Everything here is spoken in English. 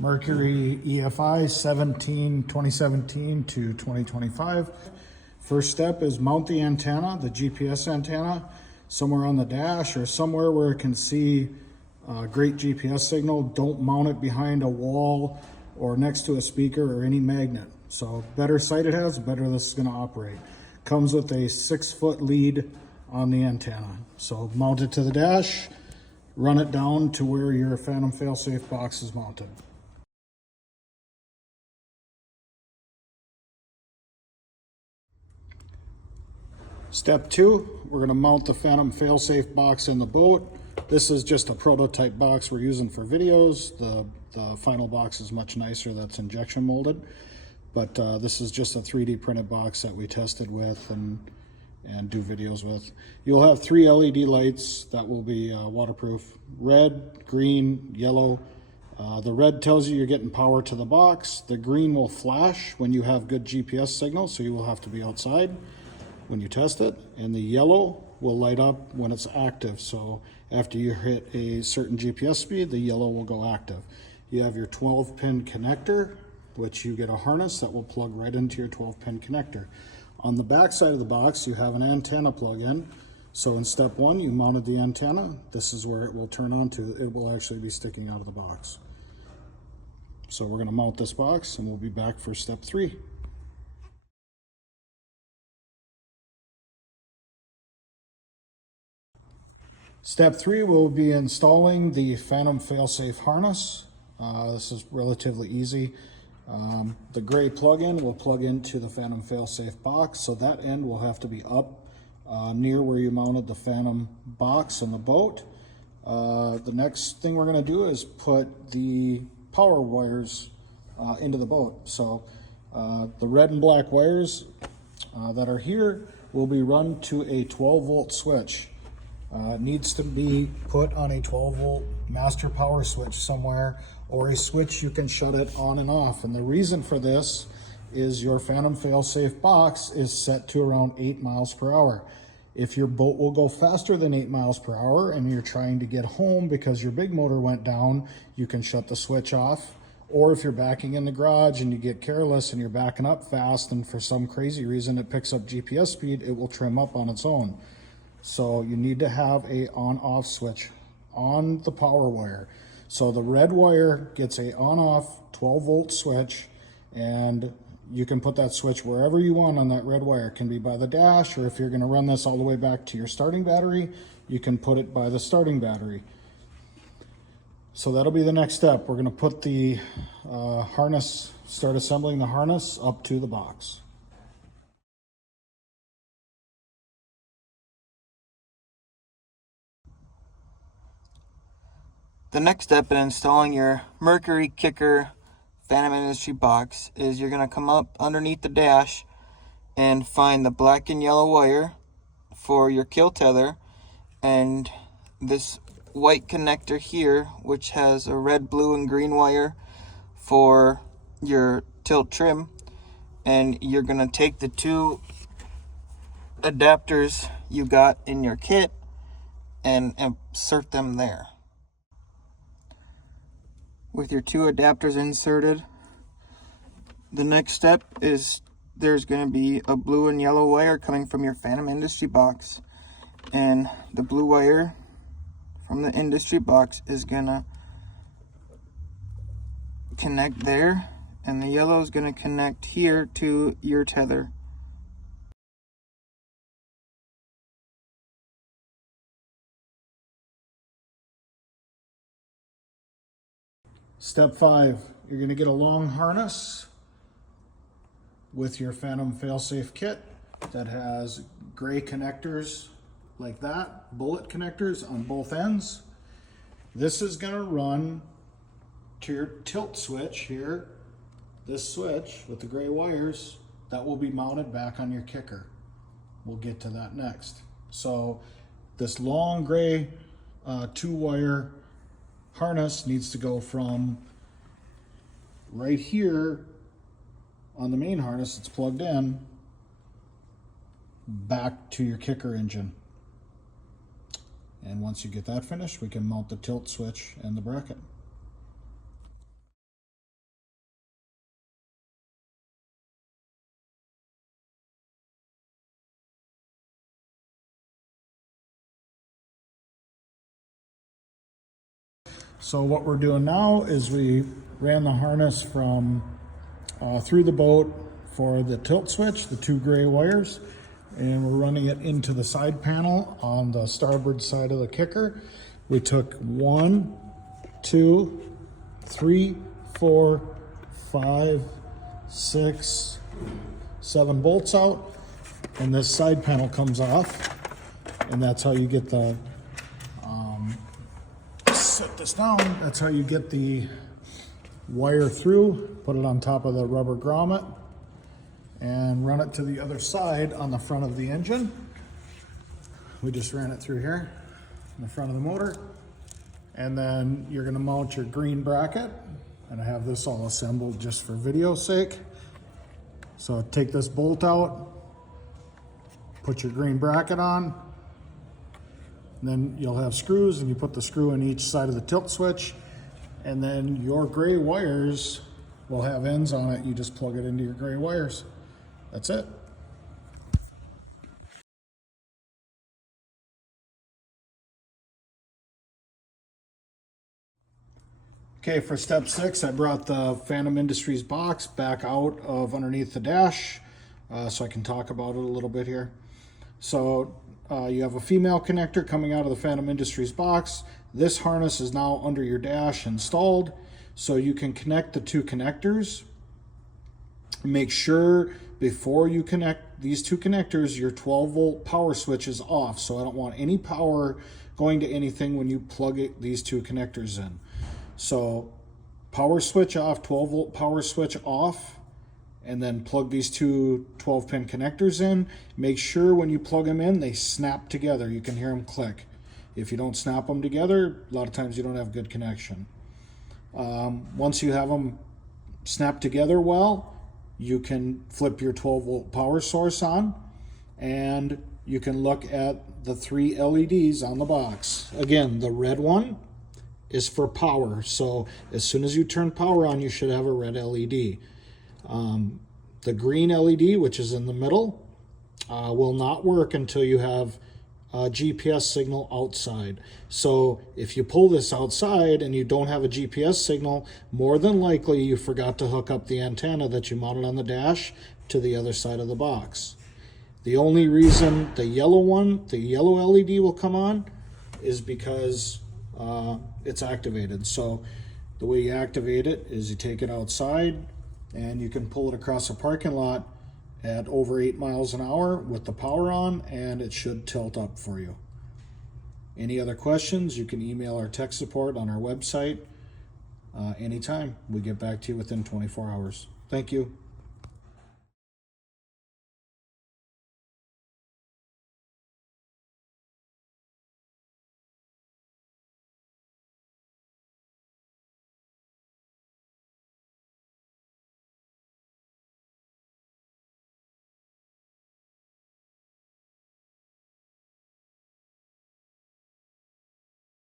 Mercury EFI 2017 to 2025. First step is mount the antenna, the GPS antenna, somewhere on the dash or somewhere where it can see a great GPS signal. Don't mount it behind a wall or next to a speaker or any magnet. So better sight it has, the better this is going to operate. Comes with a 6-foot lead on the antenna. So mount it to the dash, run it down to where your Fantom Fail-Safe box is mounted. Step 2, we're going to mount the Fantom Fail-Safe box in the boat. This is just a prototype box we're using for videos. The final box is much nicer, that's injection molded. But this is just a 3D printed box that we tested with and do videos with. You'll have 3 LED lights that will be waterproof: red, green, yellow. The red tells you you're getting power to the box. The green will flash when you have good GPS signal, so you will have to be outside when you test it. And the yellow will light up when it's active. So after you hit a certain GPS speed, the yellow will go active. You have your 12-pin connector, which you get a harness that will plug right into your 12-pin connector. On the back side of the box, you have an antenna plug-in. So in step 1, you mounted the antenna. This is where it will turn on to. It will actually be sticking out of the box. So we're going to mount this box and we'll be back for step 3. Step 3 will be installing the Fantom Fail-Safe harness. This is relatively easy. The gray plug-in will plug into the Fantom Fail-Safe box, so that end will have to be up near where you mounted the Fantom box on the boat. The next thing we're going to do is put the power wires into the boat. So the red and black wires that are here will be run to a 12-volt switch. It needs to be put on a 12-volt master power switch somewhere, or a switch you can shut it on and off. And the reason for this is your Fantom Fail-Safe box is set to around 8 miles per hour. If your boat will go faster than 8 miles per hour and you're trying to get home because your big motor went down, you can shut the switch off. Or if you're backing in the garage and you get careless and you're backing up fast and for some crazy reason it picks up GPS speed, it will trim up on its own. So you need to have a on-off switch on the power wire. So the red wire gets a on-off 12-volt switch, and you can put that switch wherever you want on that red wire. It can be by the dash, or if you're going to run this all the way back to your starting battery, you can put it by the starting battery. So that'll be the next step. We're going to put the harness, start assembling the harness up to the box. The next step in installing your Mercury Kicker Fantom Industry box is you're going to come up underneath the dash and find the black and yellow wire for your kill tether and this white connector here, which has a red, blue, and green wire for your tilt trim. And you're going to take the 2 adapters you got in your kit and insert them there. With your 2 adapters inserted, the next step is there's going to be a blue and yellow wire coming from your Fantom Industry box, and the blue wire from the industry box is going to connect there, and the yellow is going to connect here to your tether. Step 5, you're going to get a long harness with your Fantom Fail-Safe kit that has gray connectors like that, bullet connectors on both ends. This is going to run to your tilt switch here, this switch with the gray wires that will be mounted back on your kicker. We'll get to that next. So this long gray 2-wire harness needs to go from right here on the main harness that's plugged in back to your kicker engine. And once you get that finished, we can mount the tilt switch and the bracket. So what we're doing now is we ran the harness from through the boat for the tilt switch, the 2 gray wires, and we're running it into the side panel on the starboard side of the kicker. We took 1, 2, 3, 4, 5, 6, 7 bolts out, and this side panel comes off, and that's how you get the set this down. That's how you get the wire through, put it on top of the rubber grommet, and run it to the other side on the front of the engine. We just ran it through here in the front of the motor. And then you're gonna mount your green bracket, and I have this all assembled just for video's sake. So take this bolt out, put your green bracket on, and then you'll have screws, and you put the screw in each side of the tilt switch, and then your gray wires will have ends on it. You just plug it into your gray wires. That's it. Okay, for step 6, I brought the Fantom Industries box back out of underneath the dash so I can talk about it a little bit here. So you have a female connector coming out of the Fantom Industries box. This harness is now under your dash installed, so you can connect the 2 connectors. Make sure before you connect these 2 connectors, your 12-volt power switch is off. So I don't want any power going to anything when you plug these 2 connectors in. So power switch off, 12-volt power switch off, and then plug these 2 12-pin connectors in. Make sure when you plug them in, they snap together. You can hear them click. If you don't snap them together, a lot of times you don't have good connection. Once you have them snap together well, you can flip your 12-volt power source on, and you can look at the 3 LEDs on the box. Again, the red one is for power, so as soon as you turn power on, you should have a red LED. The green LED, which is in the middle, will not work until you have a GPS signal outside. So if you pull this outside and you don't have a GPS signal, more than likely you forgot to hook up the antenna that you mounted on the dash to the other side of the box. The only reason the yellow LED will come on is because it's activated. So the way you activate it is you take it outside, and you can pull it across a parking lot at over 8 miles an hour with the power on, and it should tilt up for you. Any other questions, you can email our tech support on our website anytime. We get back to you within 24 hours. Thank you.